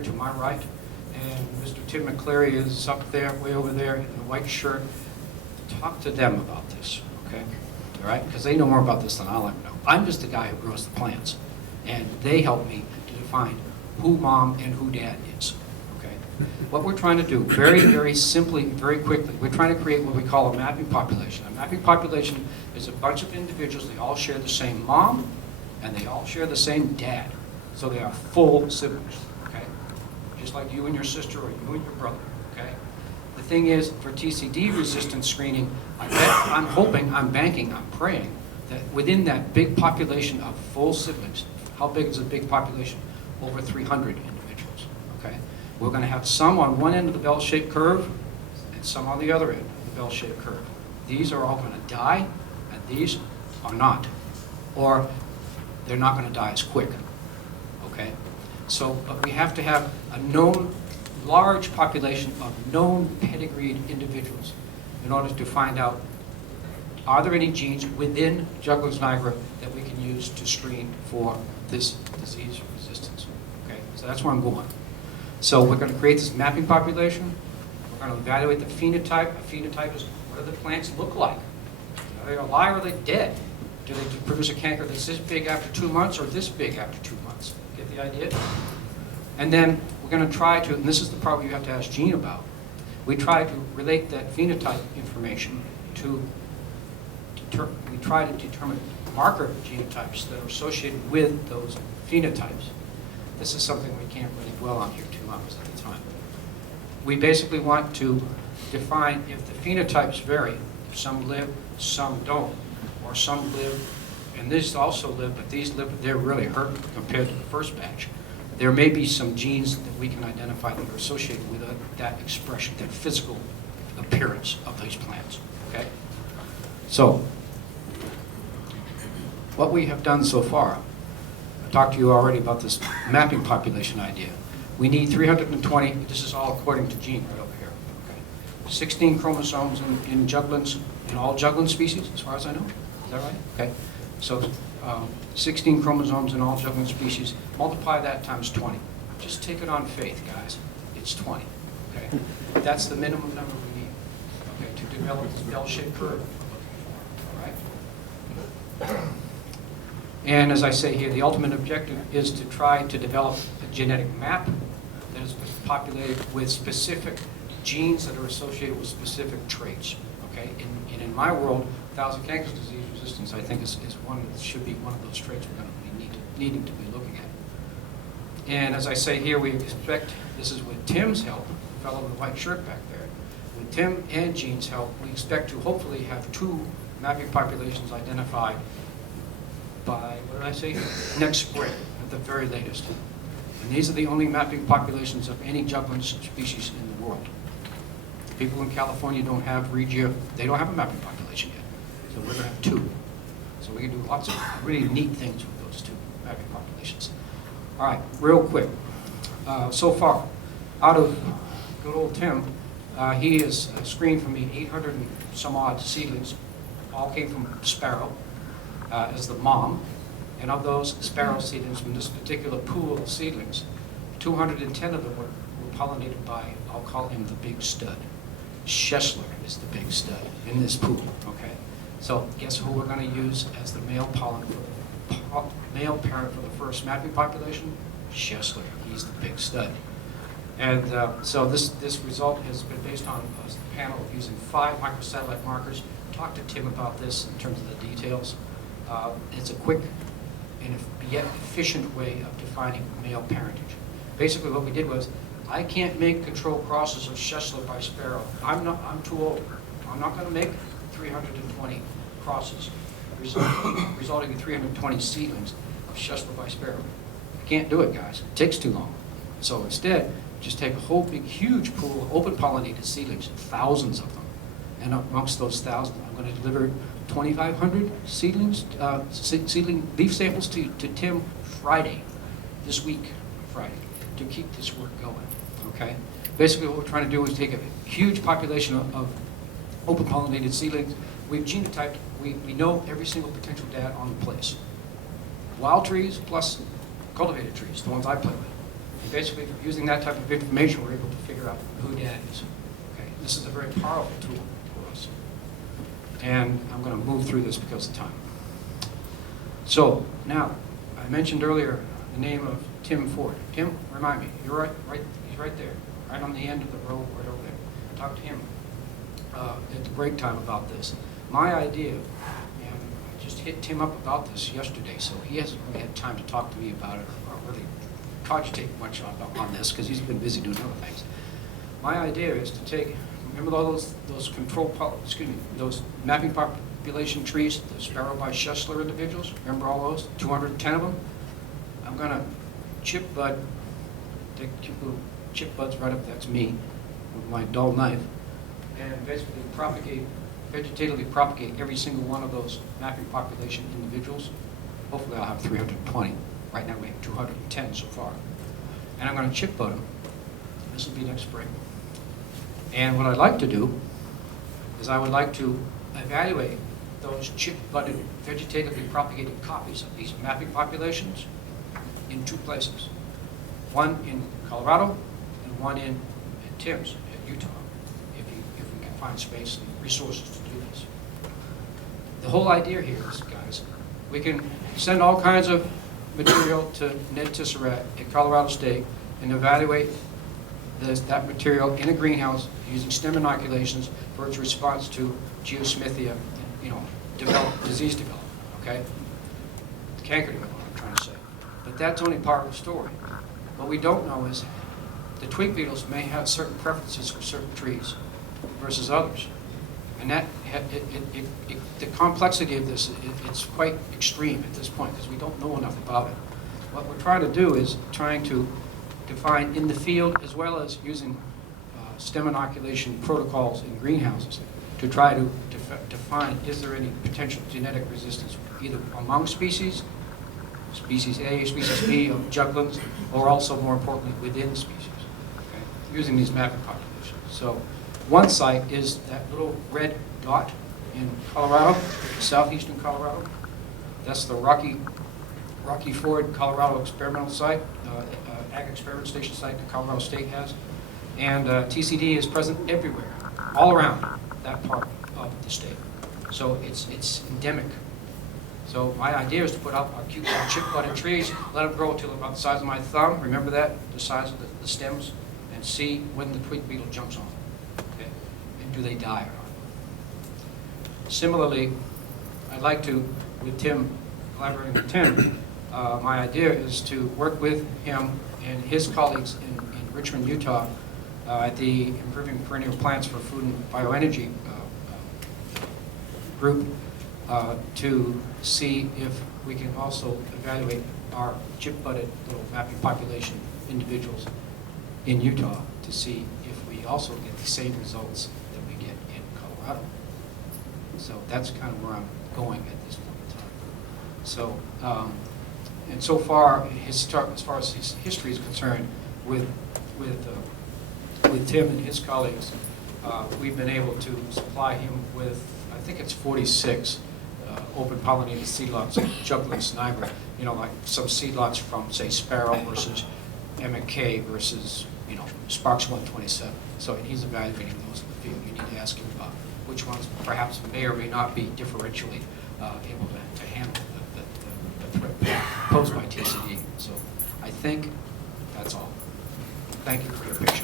to my right, and Mr. Tim McCleary is up there, way over there, in the white shirt. Talk to them about this, okay? All right? Because they know more about this than I'll ever know. I'm just the guy who grows the plants, and they help me to define who mom and who dad is, okay? What we're trying to do, very, very simply, very quickly, we're trying to create what we call a mapping population. A mapping population is a bunch of individuals, they all share the same mom, and they all share the same dad. So they are full siblings. Just like you and your sister or you and your brother, okay? The thing is, for TCD resistant screening, I'm hoping, I'm banking, I'm praying that within that big population of full siblings, how big is a big population? Over 300 individuals, okay? We're going to have some on one end of the bell-shaped curve and some on the other end of the bell-shaped curve. These are all going to die, and these are not. Or they're not going to die as quick, okay? So, but we have to have a known, large population of known pedigreed individuals in order to find out, are there any genes within Juggler's Niagara that we can use to screen for this disease resistance, okay? So that's where I'm going. So we're going to create this mapping population. We're going to evaluate the phenotype. A phenotype is, what do the plants look like? Are they alive or are they dead? Do they produce a canker that's this big after 2 months or this big after 2 months? Get the idea? And then we're going to try to, and this is the part you have to ask Gene about, we try to relate that phenotype information to, we try to determine marker genotypes that are associated with those phenotypes. This is something we can't really dwell on here 2 hours at a time. We basically want to define if the phenotypes vary, if some live, some don't, or some live, and these also live, but these live, they're really hurt compared to the first batch. There may be some genes that we can identify that are associated with that expression, that physical appearance of these plants, okay? So, what we have done so far, I talked to you already about this mapping population idea. We need 320, this is all according to Gene right over here, okay? 16 chromosomes in jugglins, in all juglin species, as far as I know. Is that right? Okay. So 16 chromosomes in all juggling species, multiply that times 20. Just take it on faith, guys. It's 20. Okay? That's the minimum number we need, okay, to develop this bell-shaped curve we're looking for. All right? And as I say here, the ultimate objective is to try to develop a genetic map that is populated with specific genes that are associated with specific traits. Okay? And in my world, 1,000 Cankers disease resistance, I think, is one that should be one of those traits we're going to be needing to be looking at. And as I say here, we expect, this is with Tim's help, the fellow in the white shirt back there, with Tim and Gene's help, we expect to hopefully have 2 mapping populations identified by, what did I say, next spring at the very latest. And these are the only mapping populations of any juggling species in the world. People in California don't have Regia, they don't have a mapping population yet. So we're going to have 2. So we can do lots of really neat things with those 2 mapping populations. All right, real quick. So far, out of good old Tim, he has screened for me 800 and some odd seedlings. All came from sparrow as the mom. And of those sparrow seedlings from this particular pool of seedlings, 210 of them were pollinated by, I'll call him the big stud. Schessler is the big stud in this pool, okay? So guess who we're going to use as the male pollen for male parent for the first mapping population? Schessler, he's the big stud. And so this result has been based on a panel of using 5 microsatellite markers. Talk to Tim about this in terms of the details. It's a quick and yet efficient way of defining male parentage. Basically what we did was, I can't make control crosses of Schessler by sparrow. I'm too old. I'm not going to make 320 crosses, resulting in 320 seedlings of Schessler by sparrow. I can't do it, guys. It takes too long. So instead, just take a whole big, huge pool of open pollinated seedlings, thousands of them. And amongst those thousands, I'm going to deliver 2,500 seedlings, seedling leaf samples to Tim Friday, this week, Friday, to keep this work going. Okay? Basically what we're trying to do is take a huge population of open pollinated seedlings. We've genotyped, we know every single potential dad on the place. Wild trees plus cultivated trees, the ones I play with. And basically, using that type of information, we're able to figure out who dad is. Okay? This is a very powerful tool for us. And I'm going to move through this because of time. So now, I mentioned earlier the name of Tim Ford. Tim, remind me, you're he's right there, right on the end of the road, right over there. I talked to him at the break time about this. My idea, and I just hit Tim up about this yesterday, so he hasn't really had time to talk to me about it or really cogitate much on this because he's been busy doing other things. My idea is to take, remember all those those mapping population trees, the sparrow by Schessler individuals? Remember all those? 210 of them? I'm going to chip bud, take cute little chip buds right up, that's me, with my dull knife, and basically vegetatively propagate every single one of those mapping population individuals. Hopefully I'll have 320. Right now we have 210 so far. And I'm going to chip bud them. This will be next spring. And what I'd like to do is I would like to evaluate those chip-budded, vegetatively propagated copies of these mapping populations in 2 places. One in Colorado and one in Tim's at Utah, if we can find space and resources to do this. The whole idea here is, guys, we can send all kinds of material to Ned Tisserat at Colorado State and evaluate that material in a greenhouse using stem inoculations for its response to geosmithia, disease development, okay? Canker development, I'm trying to say. But that's only part of the story. What we don't know is the twig beetles may have certain preferences for certain trees versus others. And that, the complexity of this, it's quite extreme at this point because we don't know enough about it. What we're trying to do is trying to define in the field as well as using stem inoculation protocols in greenhouses to try to define is there any potential genetic resistance either among species A, species B of juglans, or also more importantly within species, okay, using these mapping populations. So one site is that little red dot in Colorado, southeastern Colorado. That's the Rocky Ford, Colorado experimental site, Ag Experiment Station site that Colorado State has. And TCD is present everywhere, all around that part of the state. So it's endemic. So my idea is to put up our cute little chip-budded trees, let them grow until about the size of my thumb. Remember that, the size of the stems, and see when the twig beetle jumps on them. Okay, and do they die or not? Similarly, I'd like to, with Tim, collaborating with Tim, my idea is to work with him and his colleagues in Richmond, Utah, at the Improving Perennial Plants for Food and Bioenergy group to see if we can also evaluate our chip-budded little mapping population individuals in Utah to see if we also get the same results that we get in Colorado. So that's kind of where I'm going at this point in time. So, and so far, as far as his history is concerned, with Tim and his colleagues, we've been able to supply him with, I think it's 46 open pollinated seed lots of juglans nigra, like some seed lots from, say, Sparrow versus M&K versus, Sparks 127. So he's evaluating those in the field. You need to ask him about which ones perhaps may or may not be differentially able to handle the threat posed by TCD. So I think that's all. Thank you for your patience.